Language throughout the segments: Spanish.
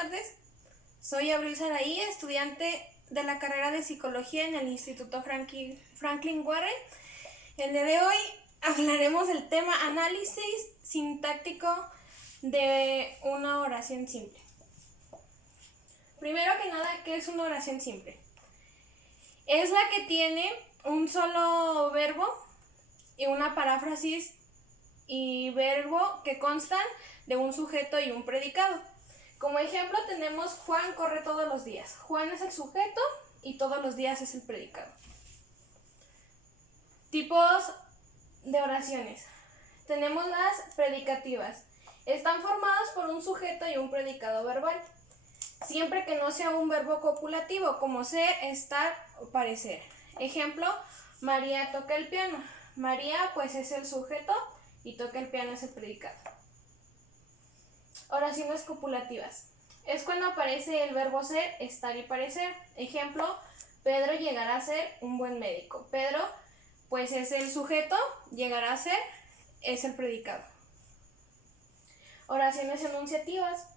tardes. Soy Abril Saraí, estudiante de la carrera de Psicología en el Instituto Franklin Warren. El día de hoy hablaremos del tema análisis sintáctico de una oración simple. Primero que nada, ¿qué es una oración simple? Es la que tiene un solo verbo y una paráfrasis y verbo que constan de un sujeto y un predicado. Como ejemplo tenemos Juan corre todos los días. Juan es el sujeto y todos los días es el predicado. Tipos de oraciones. Tenemos las predicativas. Están formadas por un sujeto y un predicado verbal, siempre que no sea un verbo copulativo, como ser, estar o parecer. Ejemplo, María toca el piano. María pues es el sujeto y toca el piano es el predicado. Oraciones copulativas. Es cuando aparece el verbo ser, estar y parecer. Ejemplo, Pedro llegará a ser un buen médico. Pedro pues es el sujeto, llegará a ser es el predicado. Oraciones enunciativas.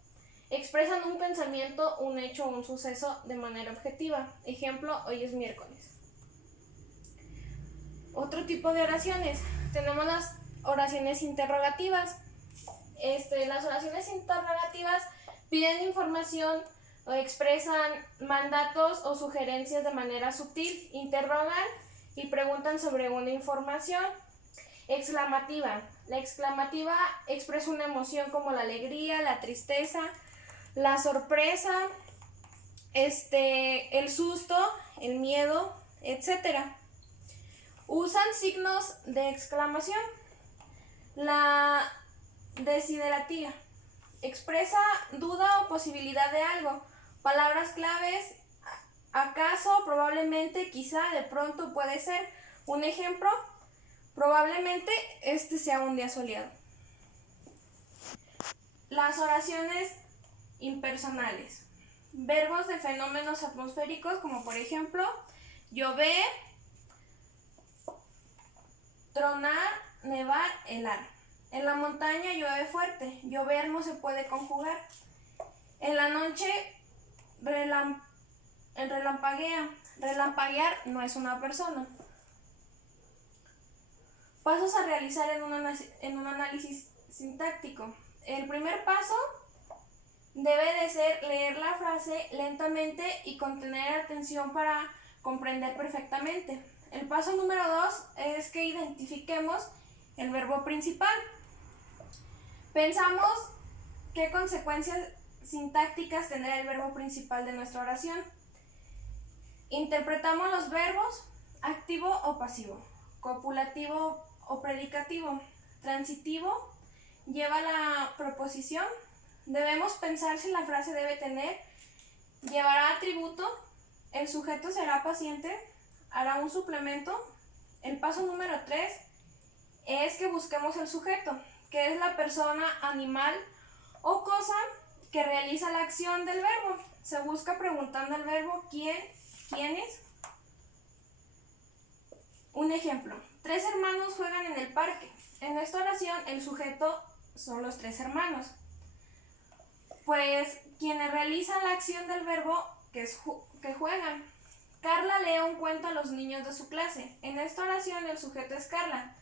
Expresan un pensamiento, un hecho o un suceso de manera objetiva. Ejemplo, hoy es miércoles. Otro tipo de oraciones. Tenemos las oraciones interrogativas. Las oraciones interrogativas piden información o expresan mandatos o sugerencias de manera sutil, interrogan y preguntan sobre una información. Exclamativa. La exclamativa expresa una emoción como la alegría, la tristeza, la sorpresa, el susto, el miedo, etc. Usan signos de exclamación. La desiderativa expresa duda o posibilidad de algo. Palabras claves: acaso, probablemente, quizá, de pronto, puede ser. Un ejemplo: probablemente este sea un día soleado. Las oraciones impersonales. Verbos de fenómenos atmosféricos como por ejemplo llover, tronar, nevar, helar. En la montaña llueve fuerte. Llover no se puede conjugar. En la noche relampaguea. Relampaguear no es una persona. Pasos a realizar en un análisis sintáctico. El primer paso debe de ser leer la frase lentamente y contener atención para comprender perfectamente. El paso número 2 es que identifiquemos el verbo principal. Pensamos qué consecuencias sintácticas tendrá el verbo principal de nuestra oración. Interpretamos los verbos activo o pasivo, copulativo o predicativo, transitivo, lleva la proposición. Debemos pensar si la frase debe tener, llevará atributo, el sujeto será paciente, hará un suplemento. El paso número 3 es que busquemos el sujeto, que es la persona, animal o cosa que realiza la acción del verbo. Se busca preguntando al verbo quién, quiénes. Un ejemplo: 3 hermanos juegan en el parque. En esta oración el sujeto son los 3 hermanos, pues quienes realizan la acción del verbo que juegan. Carla lee un cuento a los niños de su clase. En esta oración el sujeto es Carla,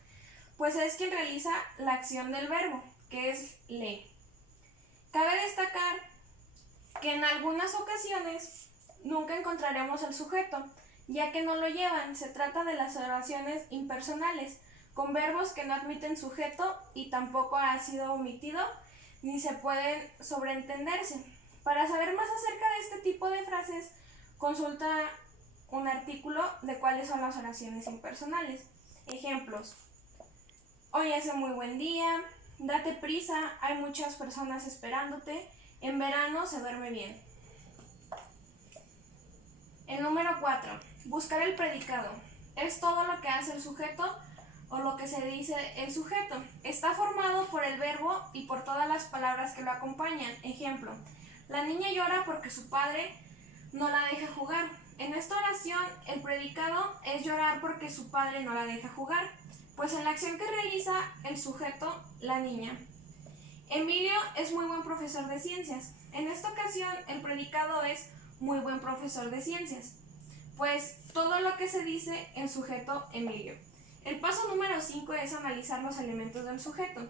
pues es quien realiza la acción del verbo, que es lee. Cabe destacar que en algunas ocasiones nunca encontraremos el sujeto, ya que no lo llevan. Se trata de las oraciones impersonales, con verbos que no admiten sujeto y tampoco ha sido omitido, ni se pueden sobreentenderse. Para saber más acerca de este tipo de frases, consulta un artículo de cuáles son las oraciones impersonales. Ejemplos: hoy hace muy buen día, date prisa, hay muchas personas esperándote, en verano se duerme bien. El número 4. Buscar el predicado. Es todo lo que hace el sujeto o lo que se dice el sujeto. Está formado por el verbo y por todas las palabras que lo acompañan. Ejemplo: la niña llora porque su padre no la deja jugar. En esta oración el predicado es llorar porque su padre no la deja jugar, pues en la acción que realiza el sujeto, la niña. Emilio es muy buen profesor de ciencias. En esta ocasión, el predicado es muy buen profesor de ciencias, pues todo lo que se dice en sujeto Emilio. El paso número 5 es analizar los elementos del sujeto.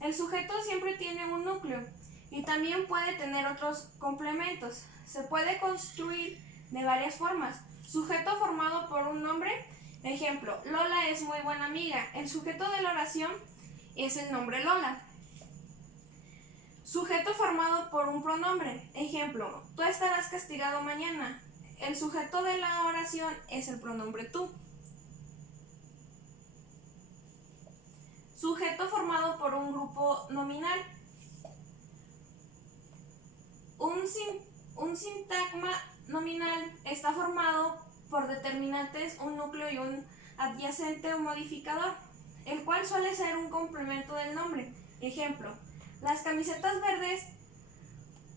El sujeto siempre tiene un núcleo y también puede tener otros complementos. Se puede construir de varias formas. Sujeto formado por un nombre. Ejemplo, Lola es muy buena amiga. El sujeto de la oración es el nombre Lola. Sujeto formado por un pronombre. Ejemplo, tú estarás castigado mañana. El sujeto de la oración es el pronombre tú. Sujeto formado por un grupo nominal. Un sintagma nominal está formado por determinantes, un núcleo y un adyacente o modificador, el cual suele ser un complemento del nombre. Ejemplo, las camisetas verdes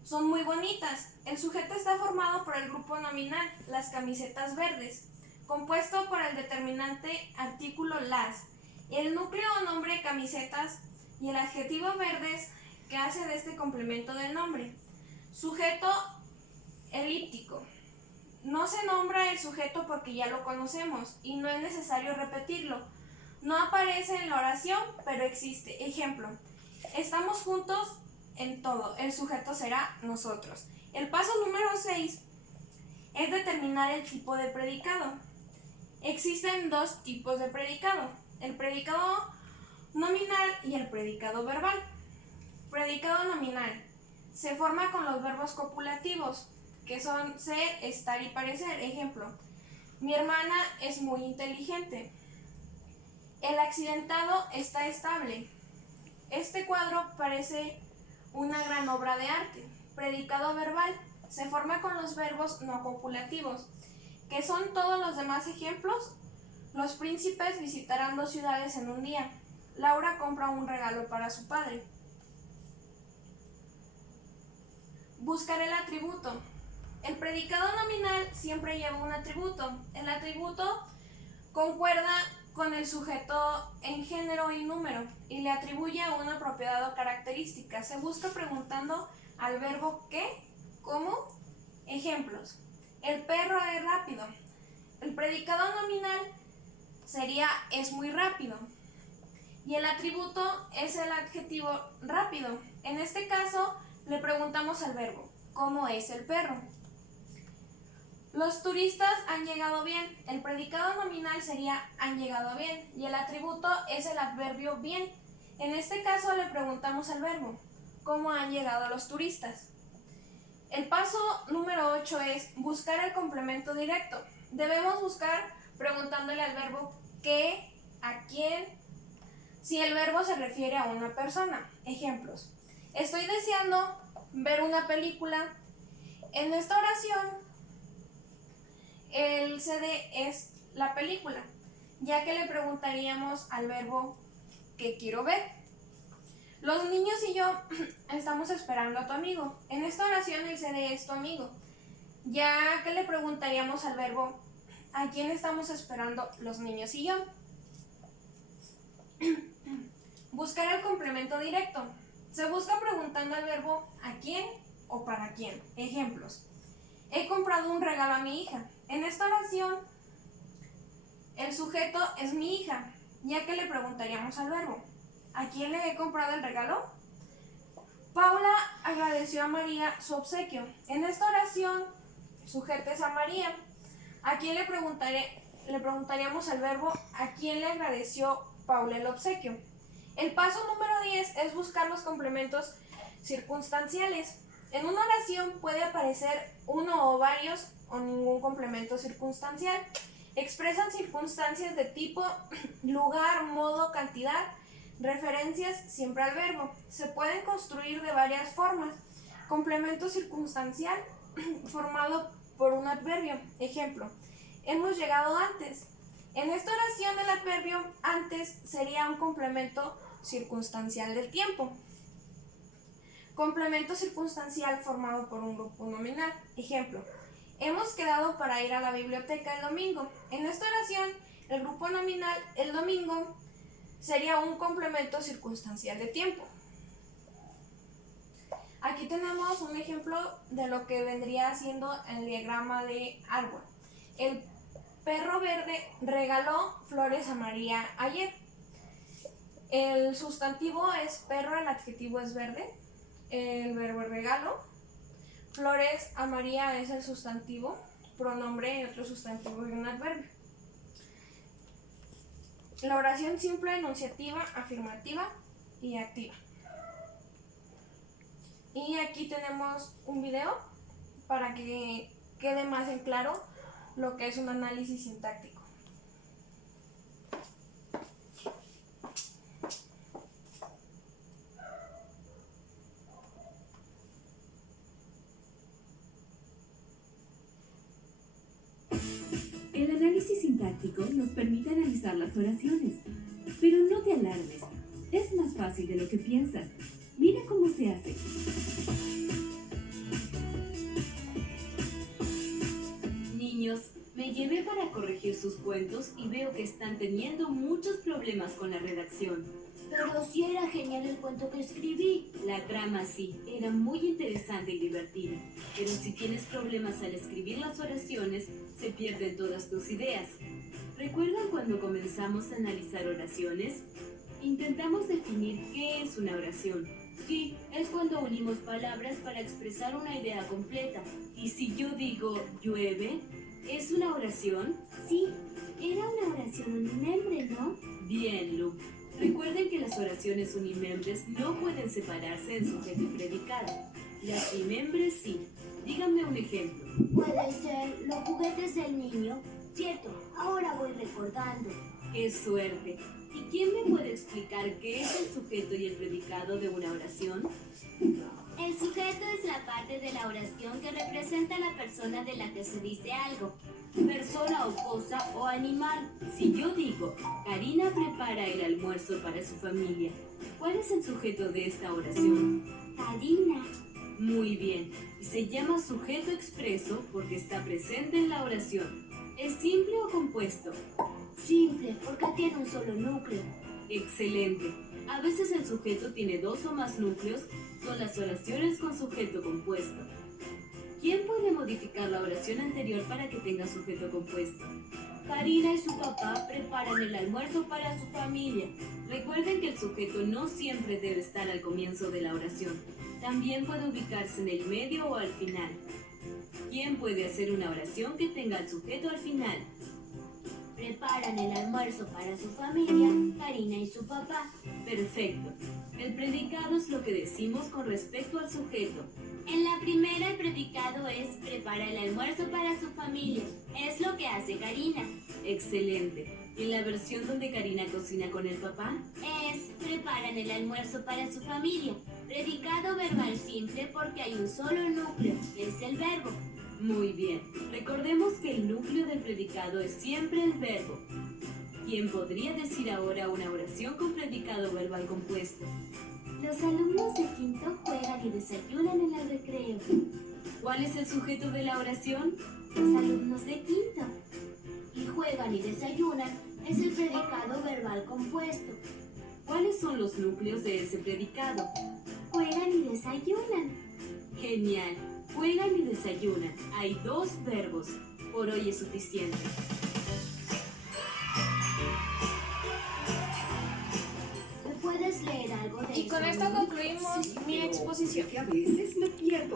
son muy bonitas. El sujeto está formado por el grupo nominal, las camisetas verdes, compuesto por el determinante artículo las, el núcleo o nombre camisetas y el adjetivo verdes que hace de este complemento del nombre. Sujeto elíptico. No se nombra el sujeto porque ya lo conocemos y no es necesario repetirlo. No aparece en la oración, pero existe. Ejemplo, estamos juntos en todo. El sujeto será nosotros. El paso número 6 es determinar el tipo de predicado. Existen dos tipos de predicado: el predicado nominal y el predicado verbal. Predicado nominal se forma con los verbos copulativos, que son ser, estar y parecer. Ejemplo, mi hermana es muy inteligente. El accidentado está estable. Este cuadro parece una gran obra de arte. Predicado verbal se forma con los verbos no copulativos, que son todos los demás ejemplos. Los príncipes visitarán 2 ciudades en un día. Laura compra un regalo para su padre. Buscar el atributo. El predicado nominal siempre lleva un atributo. El atributo concuerda con el sujeto en género y número y le atribuye una propiedad o característica. Se busca preguntando al verbo qué, cómo. Ejemplos: el perro es rápido. El predicado nominal sería es muy rápido y el atributo es el adjetivo rápido. En este caso le preguntamos al verbo ¿cómo es el perro? Los turistas han llegado bien. El predicado nominal sería han llegado bien y el atributo es el adverbio bien. En este caso le preguntamos al verbo ¿cómo han llegado los turistas? El paso número 8 es buscar el complemento directo. Debemos buscar preguntándole al verbo qué, a quién, si el verbo se refiere a una persona. Ejemplos: estoy deseando ver una película. En esta oración el CD es la película, ya que le preguntaríamos al verbo ¿qué quiero ver? Los niños y yo estamos esperando a tu amigo. En esta oración el CD es tu amigo, ya que le preguntaríamos al verbo ¿a quién estamos esperando los niños y yo? Buscar el complemento directo. Se busca preguntando al verbo ¿a quién o para quién? Ejemplos: he comprado un regalo a mi hija. En esta oración el sujeto es mi hija, ya que le preguntaríamos al verbo ¿a quién le he comprado el regalo? Paula agradeció a María su obsequio. En esta oración sujeto es a María. ¿A quién le preguntaríamos al verbo ¿a quién le agradeció Paula el obsequio? El paso número 10 es buscar los complementos circunstanciales. En una oración puede aparecer uno o varios o ningún complemento circunstancial. Expresan circunstancias de tipo lugar, modo, cantidad, referencias siempre al verbo. Se pueden construir de varias formas. Complemento circunstancial formado por un adverbio. Ejemplo: hemos llegado antes. En esta oración el adverbio antes sería un complemento circunstancial del tiempo. Complemento circunstancial formado por un grupo nominal. Ejemplo: hemos quedado para ir a la biblioteca el domingo. En esta oración el grupo nominal el domingo sería un complemento circunstancial de tiempo. Aquí tenemos un ejemplo de lo que vendría siendo el diagrama de árbol. El perro verde regaló flores a María ayer. El sustantivo es perro, el adjetivo es verde, el verbo es regalo. Flores a María es el sustantivo, pronombre y otro sustantivo y un adverbio. La oración simple, enunciativa, afirmativa y activa. Y aquí tenemos un video para que quede más en claro lo que es un análisis sintáctico. El análisis sintáctico nos permite analizar las oraciones, pero no te alarmes, es más fácil de lo que piensas. Mira cómo se hace. Niños, me llevé para corregir sus cuentos y veo que están teniendo muchos problemas con la redacción. Pero sí era genial el cuento que escribí. La trama sí, era muy interesante y divertida, pero si tienes problemas al escribir las oraciones, se pierden todas tus ideas. ¿Recuerdan cuando comenzamos a analizar oraciones? Intentamos definir qué es una oración. Sí, es cuando unimos palabras para expresar una idea completa. Y si yo digo llueve, ¿es una oración? Sí, era una oración unimembre, ¿no? Bien, Lu. Recuerden que las oraciones unimembres no pueden separarse en sujeto y predicado. Las bimembres sí. Díganme un ejemplo. Puede ser los juguetes del niño. Cierto, ahora voy recordando. ¡Qué suerte! ¿Y quién me puede explicar qué es el sujeto y el predicado de una oración? El sujeto es la parte de la oración que representa a la persona de la que se dice algo. Persona o cosa o animal. Si yo digo, Karina prepara el almuerzo para su familia, ¿cuál es el sujeto de esta oración? Karina. Muy bien, y se llama sujeto expreso porque está presente en la oración. ¿Es simple o compuesto? Simple, porque tiene un solo núcleo. Excelente. A veces el sujeto tiene dos o más núcleos, son las oraciones con sujeto compuesto. ¿Quién puede modificar la oración anterior para que tenga sujeto compuesto? Karina y su papá preparan el almuerzo para su familia. Recuerden que el sujeto no siempre debe estar al comienzo de la oración. También puede ubicarse en el medio o al final. ¿Quién puede hacer una oración que tenga el sujeto al final? Preparan el almuerzo para su familia, Karina y su papá. Perfecto. El predicado es lo que decimos con respecto al sujeto. En la primera el predicado es prepara el almuerzo para su familia. Es lo que hace Karina. Excelente. ¿En la versión donde Karina cocina con el papá? Es preparan el almuerzo para su familia. Predicado verbal simple porque hay un solo núcleo, es el verbo. Muy bien. Recordemos que el núcleo del predicado es siempre el verbo. ¿Quién podría decir ahora una oración con predicado verbal compuesto? Los alumnos de quinto juegan y desayunan en el recreo. ¿Cuál es el sujeto de la oración? Los alumnos de quinto. Y juegan y desayunan es el predicado verbal compuesto. ¿Cuáles son los núcleos de ese predicado? Juegan y desayunan. Genial. Juegan y desayunan. Hay dos verbos. Por hoy es suficiente. ¿Me puedes leer algo de Y con esto concluimos mi exposición. Que a veces me pierdo